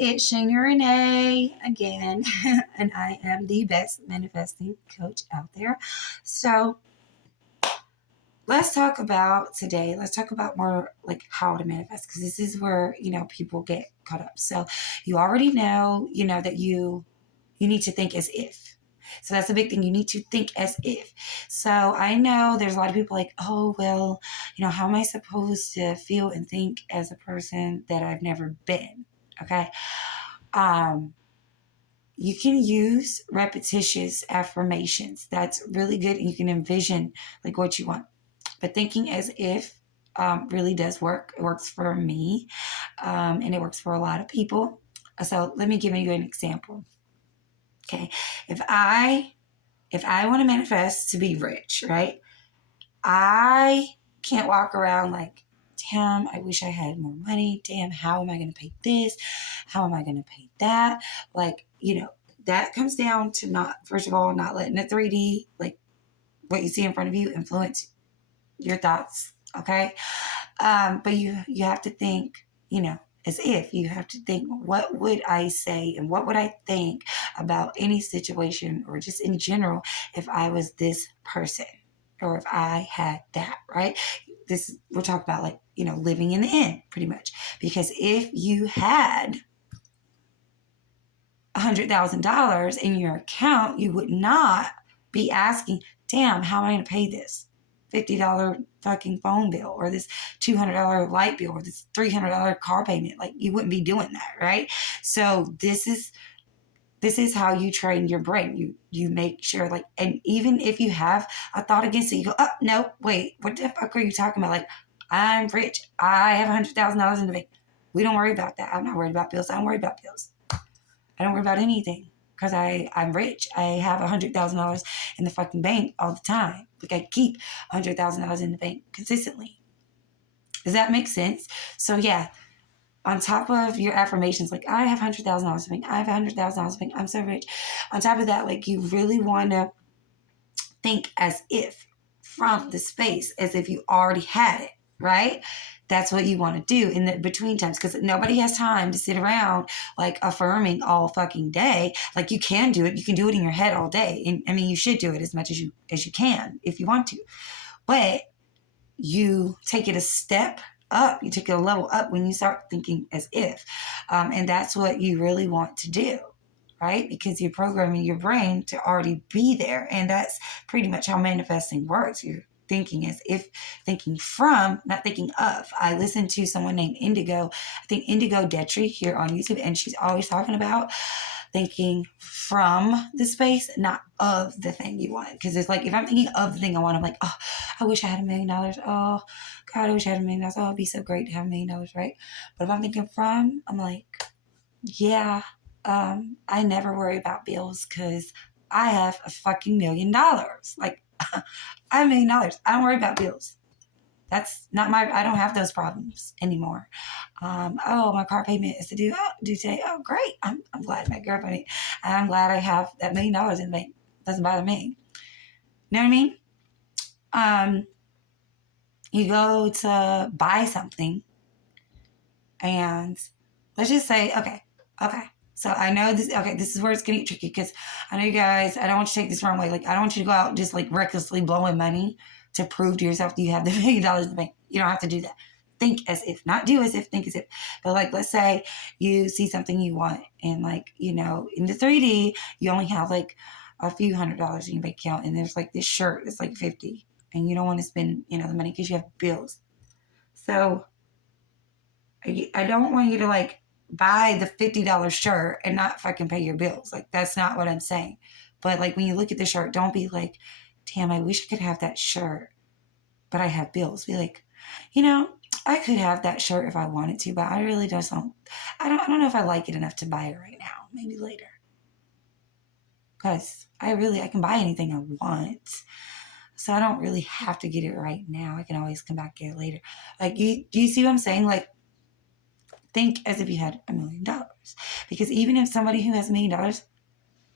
it's Shana Renee again, and I am the best manifesting coach out there. So, let's talk about today. Let's talk about more like how to manifest because this is where people get caught up. So, you already know, that you need to think as if. So that's a big thing. You need to think as if. So I know there's a lot of people like, oh, well, how am I supposed to feel and think as a person that I've never been? Okay. Um, you can use repetitious affirmations. That's really good. And you can envision like what you want. But thinking as if really does work. It works for me. And it works for a lot of people. So let me give you an example. Okay. If I want to manifest to be rich, right? I can't walk around like, damn, I wish I had more money. Damn, how am I going to pay this? How am I going to pay that? Like, that comes down to not, first of all, not letting the 3D, like what you see in front of you, influence your thoughts. Okay. But you have to think, as if you have to think, what would I say and what would I think about any situation or just in general if I was this person or if I had that, right? We're talking about like, living in the end pretty much. Because if you had $100,000 in your account, you would not be asking, damn, how am I going to pay this $50 fucking phone bill or this $200 light bill or this $300 car payment? Like, you wouldn't be doing that, right? So this is how you train your brain. You make sure, like, and even if you have a thought against it, you go, oh, no, wait, what the fuck are you talking about? Like, I'm rich. I have $100,000 in the bank. We don't worry about that. I'm not worried about bills. I don't worry about bills. I don't worry about anything because I'm rich. I have $100,000 in the fucking bank all the time. Like, I keep $100,000 in the bank consistently. Does that make sense? So yeah, on top of your affirmations, like, I have $100,000 in the bank. I have $100,000 in the bank. I'm so rich. On top of that, like, you really want to think as if from the space, as if you already had it, right? That's what you want to do in the between times, because nobody has time to sit around like affirming all fucking day. Like, you can do it. You can do it in your head all day. And I mean, you should do it as much as you can if you want to. But you take it a step up. You take it a level up when you start thinking as if. And that's what you really want to do, right? Because you're programming your brain to already be there. And that's pretty much how manifesting works. You're thinking as if, thinking from, not thinking of. I listened to someone named Indigo, I think Indigo Detry here on YouTube, and she's always talking about thinking from the space, not of the thing you want. Because it's like, if I'm thinking of the thing I want, I'm like, oh, I wish I had $1 million. Oh, God, I wish I had $1 million. Oh, it'd be so great to have $1 million, right? But if I'm thinking from, I'm like, yeah, I never worry about bills because I have a fucking $1 million. Like, I have $1 million. I don't worry about bills. That's not I don't have those problems anymore. Oh, my car payment is due today. Oh, great. I'm glad my car payment. I'm glad I have that $1 million in the bank. Doesn't bother me. You know what I mean? You go to buy something and let's just say, okay. So I know this, okay, this is where it's getting tricky because I know you guys, I don't want you to take this the wrong way. Like, I don't want you to go out just like recklessly blowing money to prove to yourself that you have the $1 million in the bank. You don't have to do that. Think as if, not do as if, think as if. But like, let's say you see something you want and like, in the 3D, you only have like a few $100s in your bank account and there's like this shirt that's like 50 and you don't want to spend, the money because you have bills. So I don't want you to like buy the $50 shirt and not fucking pay your bills. Like, that's not what I'm saying. But like, when you look at the shirt, don't be like, damn, I wish I could have that shirt, but I have bills. Be like, I could have that shirt if I wanted to, but I really just don't. I don't know if I like it enough to buy it right now. Maybe later. Because I can buy anything I want. So I don't really have to get it right now. I can always come back and get it later. Like, do you see what I'm saying? Like, think as if you had $1 million. Because even if somebody who has $1 million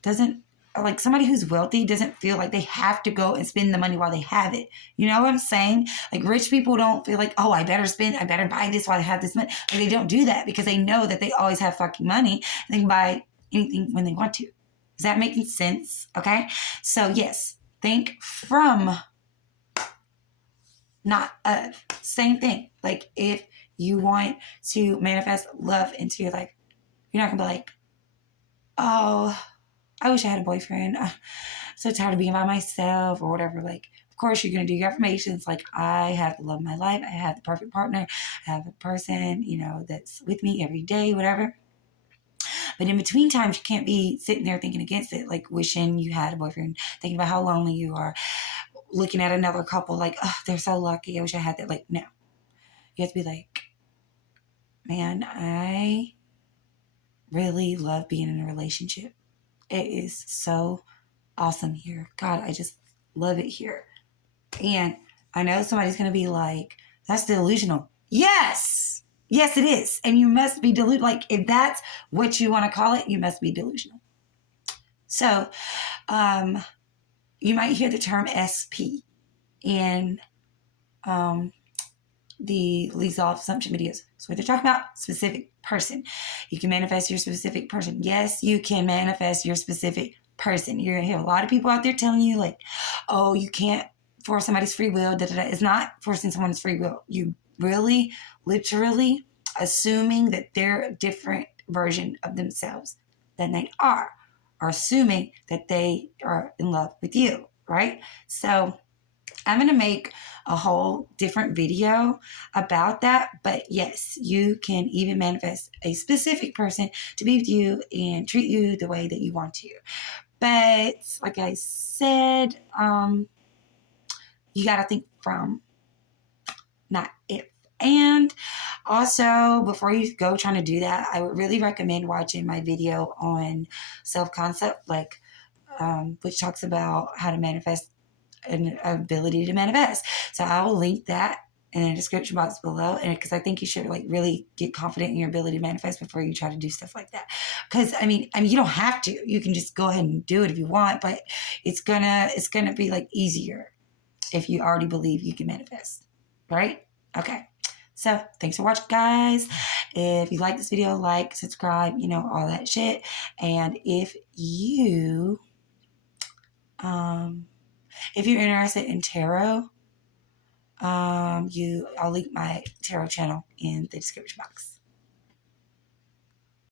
doesn't like somebody who's wealthy doesn't feel like they have to go and spend the money while they have it. You know what I'm saying? Like rich people don't feel like, oh, I better buy this while I have this money. Like they don't do that because they know that they always have fucking money and they can buy anything when they want to. Is that making sense? Okay. So yes, think from, not of. Same thing. Like if you want to manifest love into your life, you're not gonna be like, oh, I wish I had a boyfriend. I'm so tired of being by myself or whatever. Like, of course, you're going to do your affirmations. Like, I have the love of my life. I have the perfect partner. I have a person, that's with me every day, whatever. But in between times, you can't be sitting there thinking against it, like wishing you had a boyfriend, thinking about how lonely you are, looking at another couple like, oh, they're so lucky. I wish I had that. Like, no. You have to be like, man, I really love being in a relationship. It is so awesome here. God, I just love it here. And I know somebody's going to be like, that's delusional. Yes. Yes, it is. And you must be delusional. Like, if that's what you want to call it, you must be delusional. So, you might hear the term SP in the Law of Assumption videos. So what they're talking about, specific person. You can manifest your specific person. Yes, you can manifest your specific person. You're going to hear a lot of people out there telling you like, oh, you can't force somebody's free will. Da, da, da. It's not forcing someone's free will. You really, literally assuming that they're a different version of themselves than they are, or assuming that they are in love with you, right? So I'm going to make a whole different video about that. But yes, you can even manifest a specific person to be with you and treat you the way that you want to. But like I said, you got to think from, not if. And also, before you go trying to do that, I would really recommend watching my video on self-concept, which talks about how to manifest an ability to manifest. So I will link that in the description box below, and because I think you should really get confident in your ability to manifest before you try to do stuff like that. Because I mean you don't have to. You can just go ahead and do it if you want, but it's gonna be easier if you already believe you can manifest, right? Okay. So thanks for watching, guys. If you like this video, like, subscribe, all that shit. And if you're interested in tarot, I'll link my tarot channel in the description box.